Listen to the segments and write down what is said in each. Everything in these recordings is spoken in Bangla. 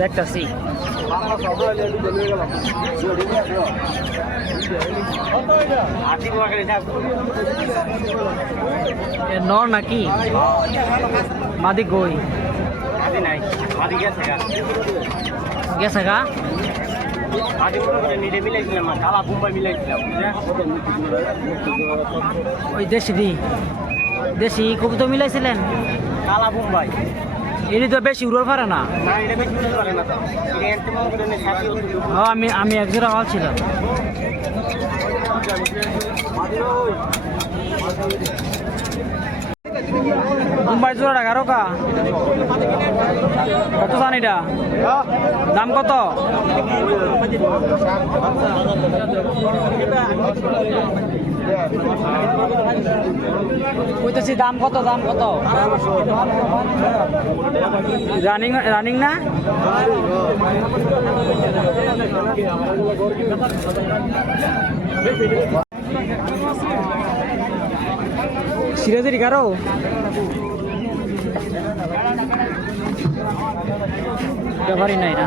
দেখতাছি। এ নর নাকি? মাদি গই গেছে গা? ওই দেশি দি। দেশি কবুতো মিলাইছিলেন? কালা বোম্বাই। এটি তো বেশি উড়ার পারে না? আমি আমি একজোড়া মাল ছিল মুম্বাই জোড়া টাকা রোকা কত জান এটা? দাম কত? কইতেছি দাম কত দাম কত? রানিং রানিং না? সিরাজের কারও ব্যাপারই নাই না।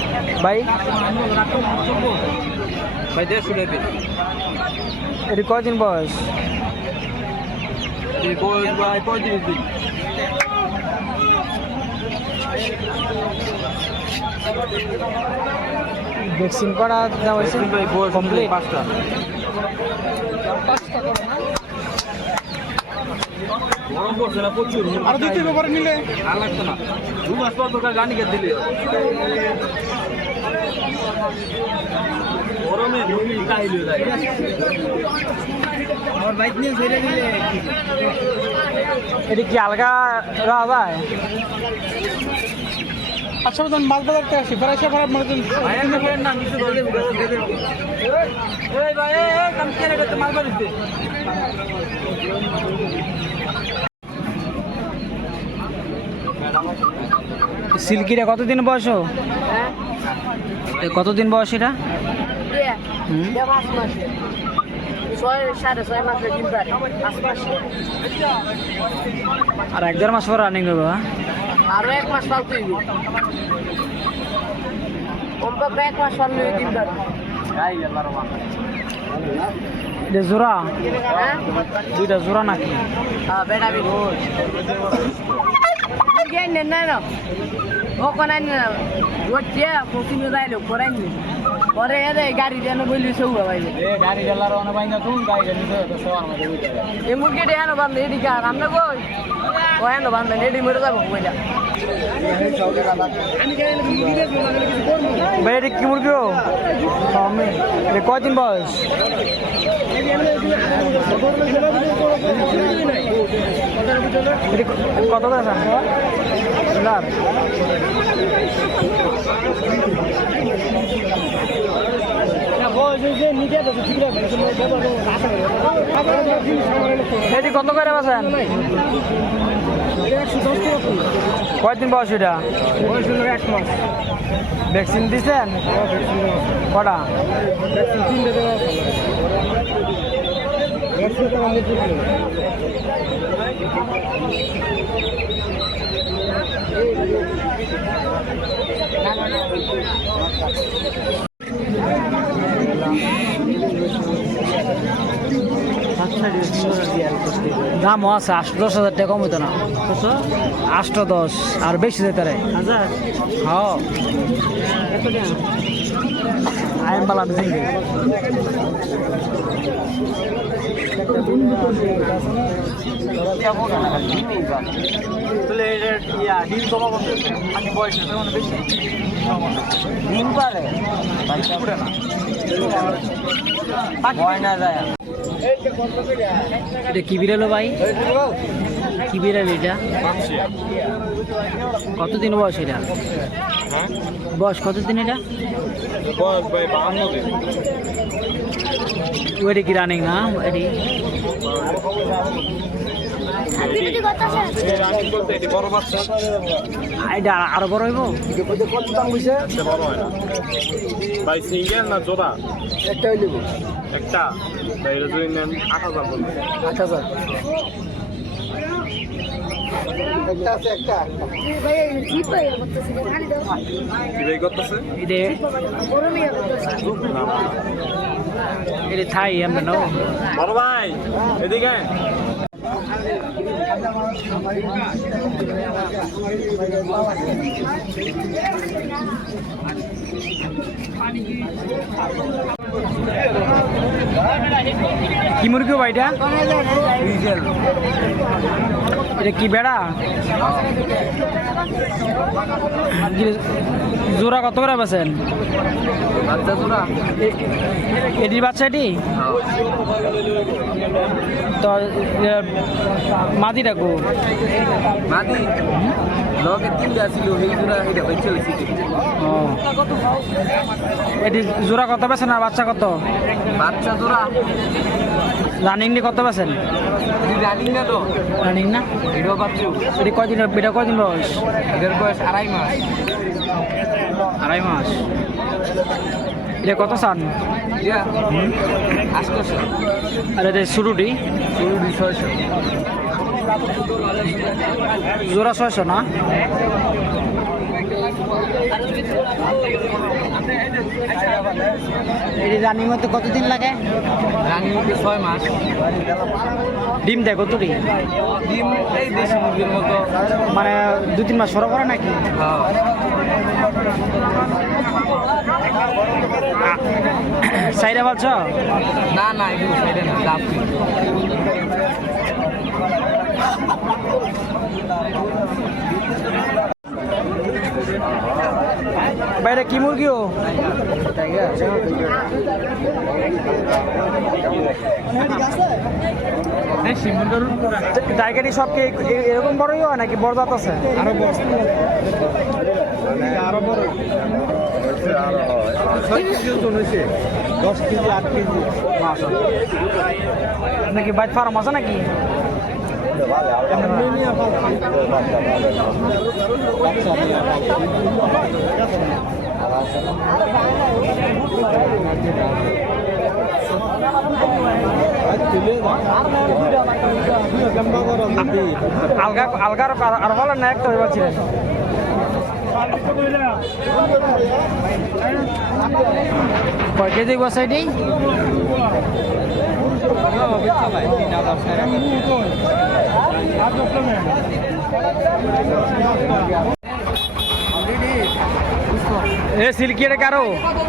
ভাই? ভাই দেড়শো টাকা এটি কয়দিন বয়স? পঁয়ত্রিশ দিন। ভ্যাকসিন করা দেওয়া হয়েছে? কমপ্লিট পাঁচটা। গরম পড়ছে না প্রচুর। আর দুই তিন ওভার নিলে। আর লাগতো না। দু মাস পর তোর গানি দিলে। গরমে হয়ে আমার বাইক নিয়ে ছেড়ে দিলে। এটি কি আলগা রাওয়া যায়? আচ্ছা তখন মাছ বাজারতে আসি ফেরাই সে ফেরাই মানে ভাইয়ের না না কিছু বলে এই ভাই এই কাম কেন করতে মাল বাড়িতে। সিল্কিটা কতদিন বয়স? ও? এ কতদিন বয়স এটা? পারে আর এক দেড় মাস পর রানিং হবে হ্যাঁ? আরও এক মাস ফালতু কমপক্ষে এক মাস ফালতু পারে এটা জোড়া? হ্যাঁ? দুইটা জোড়া নাকি? হ্যাঁ বেটা বি মুরগি না? না ও কোন আনি না ওটে পকিনে যাইলো করাই নি পরে এদে গাড়ি যেন বলি সৌ ভাই গাড়ি চালার অনেক বাইনা তুই গাড়ি চালিয়ে এই মুরগিটা এনো বান্ধে এদিকে আর আমরা কই? ও এনো বান্ধে এডি মরে যাব কইলা ভাই এটা কি মুরগি এটা কয়দিন বয়স? কত দাম লাভ। এটি কত করে বাসেন কয়দিন বয়স এটা? এক মাস। ভ্যাকসিন দিচ্ছেন কটা? ভ্যাকসিন তিনটে দেওয়া আছে ভ্যাকসিন তো আমাদের দিতে দামও আছে আষ্ট দশ হাজার টাকা কম হইতো না আষ্ট দশ আর বেশি যেতে রে হ্যাঁ। আইন ইয়া ডিম মানে পারে। পুরে না। ভয় না যায়। এটা কি বিড়ালো ভাই? কি বিড়াল এটা? কতদিন বয়স এটা? বয়স কতদিন এটা? ওইটা কি রানিং না? এটি এটি আরও বড় হইব? কত দাম এটা বড় হয় না ভাই সিঙ্গেল না জোড়া? একটা হইলে একটা? ভাই এটা নেন আট হাজার বলবে। আট হাজার। থাই আমরা নাও বড় ভাই এদিকে কি মুরগি ভাই এটা? এটা কি বেড়া? জোড়া কত করে বেছেন এটি? তো এ, মাদি? ডাকু মাদি এটা জোড়া কত বেছেন আর বাচ্চা কত? বাচ্চা জোড়া? রানিং নিয়ে কত বেছেন রানিং না তো? রানিং না? এটি কয়দিন এটা কয়দিন বয়স? এটার বয়স আড়াই মাস। আড়াই মাস। এটা কত আষ্টশো আর এটা শুরুটি চুরি ছয়শো। জোড়া ছয়শো না? এটি রানিং হতে কতদিন লাগে? রানিং হতে ছয় মাস। ডিম দেয় কতটি? ডিম এই দেশি মুরগির মতো। মানে দু তিন মাস সরো করে নাকি? হ্যাঁ। সাইডে বলছ? না না এগুলো সাইডে না দাম বাইরে কি মুরগিও টাইগারি সব কি এরকম বড়ই হয় নাকি বড় জাত আছে? আরও বড়। আরও বড়। কেজি ওজন দশ কেজি আট কেজি। নাকি বাইক ফার্ম আছে নাকি? আলগা আলগার আর- বলেন না একটা বলছিলেন কয় কেজি বসে এটি এ সিল্কি এটা কারও? কত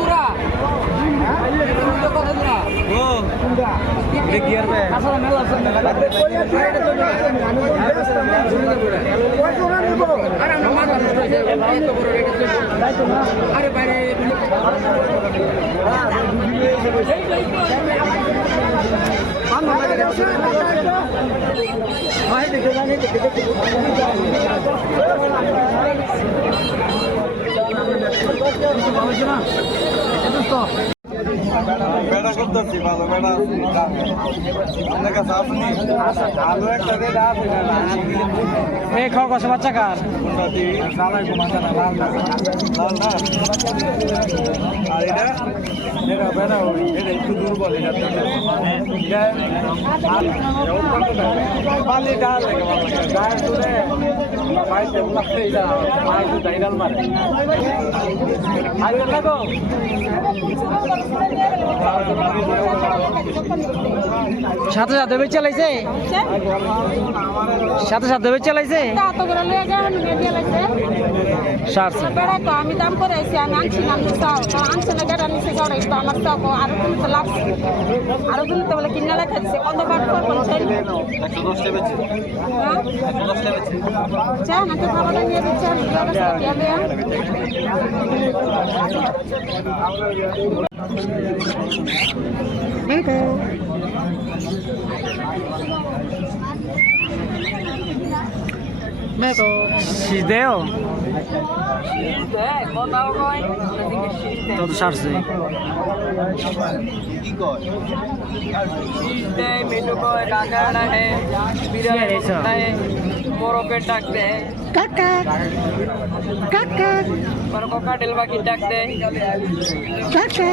দূরা কত দূরা ভালো বেড়া বেড়া আপনার কাছে আসুনি আলু একটা রেট আছে এই কষা বাচ্চা কার? কোনটা ঘুমাতে না লাল না লাল না। আর এটা? এটা বেড়া এটা একটু দুর্বল এটা পালি ডাল লাগে ভালো লাগে। গায়ের তুলে পাইতে লাগছে এটা মায়ের তো ডাইরাল মারে। আর লাগো? সাথে সাথে বেচে চালাইছে সাথে সাথে বেচে তো আমি দাম করে আইছি আমি আনছি চাও আনছে না গেটা নিচে চড়াই তো আমার আরও কিনতে লাগছে আরও কিনতে বলে কিনে লেখা কত বার চা নাকি খাবারটা নিয়ে দিচ্ছে আমি দিয়ে দেবো তত সারছে? বরফের ডাক দেয় কাকা। কাকা। কাকা। কাকা।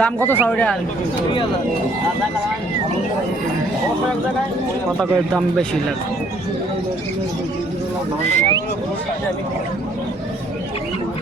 দাম কত সাউরিয়ার কত করে দাম বেশি লাগে?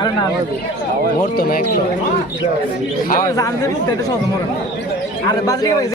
আরে না একশো আরে বাজে